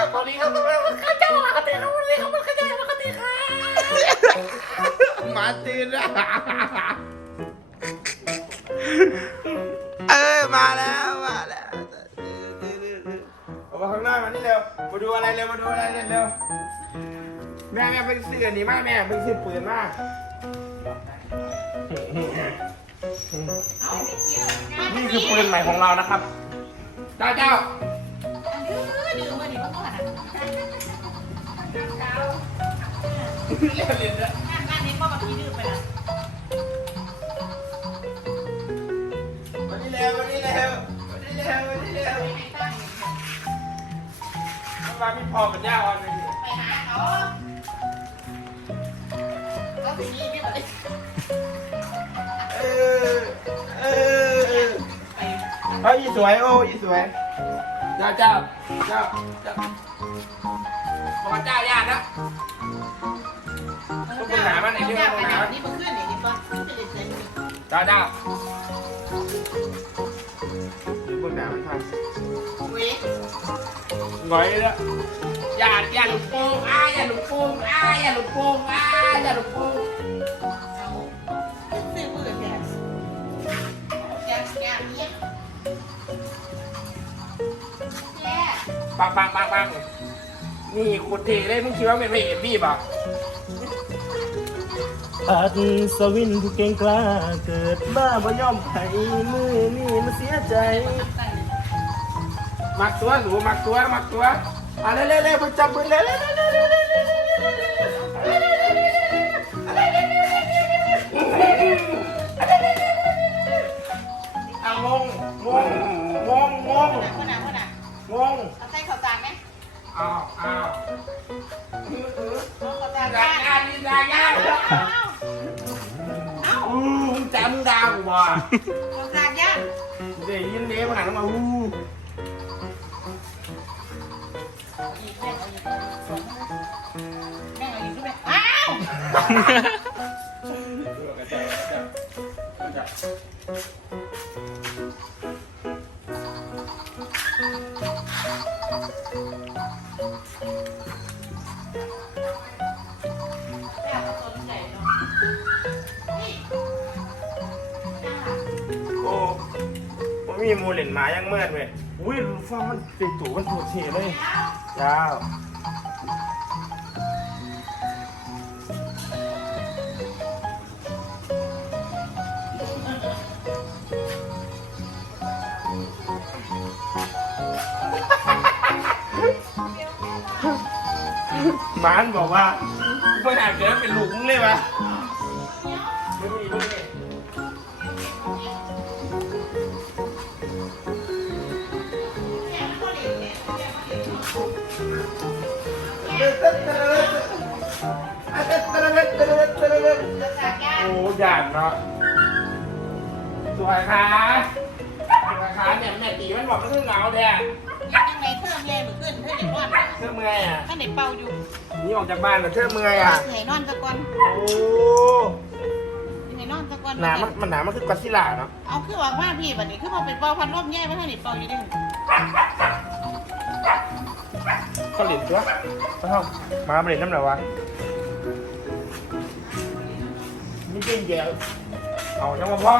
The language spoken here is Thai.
สวัสดีครับข้าเจ้ามาคติครับวันนี้ครับข้าเจ้ามาคติครับมาตีนอะเออมาแล้วมาแล้วเอามาข้างหน้ามานี่เร็วมาดูอะไรเร็วมาดูอะไรเร็วเร็วแม่แม่ไปซื้ออันนี้มาแม่ไปซื้อปืนมานี่คือปืนใหม่ของเรานะครับเจ้าเจ้า เรียนเรียนวยงานงานนี้ก็แบบนี้ดื้อไปละมานี่เร็วมานี่เร็วมานี่เร็วมานี่เร็วมาพี่พอกับย่าออนไปไปหาเขาก็ทีนี้นี่มันเออเออเฮ้ยอีสวยโอ้อีสวยเจ้าเจ้าเจ้าเจ้า พอเจ้าญาติแล้วต้องปัญหามันไอ้เรื่องปัญหานี่มันขึ้นไอ้นี่ป่ะเจ้าเจ้าปัญหามันทงเว้ยหงอยล้วอย่าอย่าลุกโป่งอ้าย่าลุกโป่งอ้าอย่าหลุกโป่งอ้าอย่าหลุดโป่งปังปังปังปัง นี่ขุดเทเลยมึงคิดว่าเป็นพระเอกพี่ป่ะอัศวินผู้เก่งกล้าเกิดบ้าบ่ยอมไผมือนี่มาเสียใจ มักตัวหนูมักตัวมักตัวอะเร็วเร็วเร็วมึงจับมือเร็วเร็วเร็วเร็วเร็วเร็วเร็วเอางงงงงงงงคนน่ะคนน่ะง อ้าวอ้าวดาญาดิดาญาอู้มึงจำมึงดาวกูบ่ดาญาเดี๋ยวยินเด้มาหันมาอู้อ้าว มมีมูเล่นหมายังเมื่อนเว้ยอุ้ยฟ้ามันติดตู่มันถูกเทเลยยาวหมานบอกว่าเมื่อไหร่เกิดเป็นลูกมึงเลยวะ โอ้ยานเนาะสวยครับสวยครับเนี่ยแม่ตีมันบอกมันคือเหงาแท้ยังไงเธอแม่มือขึ้นเธอเด็กนอนเชื่อเมื่อยอะถ้าเด็กเป่าอยู่หนี่ออกจากบ้านมาเชื่อเมื่อยอะเหนื่อยนอนตะกอนโอ้เหนื่อยนอนตะกอนหนามันมันหนามันคือกอซิลล่าเนาะเอาคือว่าว่าพี่บัดนี้คือมาเป็นเป่าพันรอบแย่ไม่ถ้าเด็กเป่าอยู่ดิ ก็หลินตัวไปห้องมาเปลี่ยนน้ำหน่อยวะนี่เป็นแย่เอาจังหวะพ่อ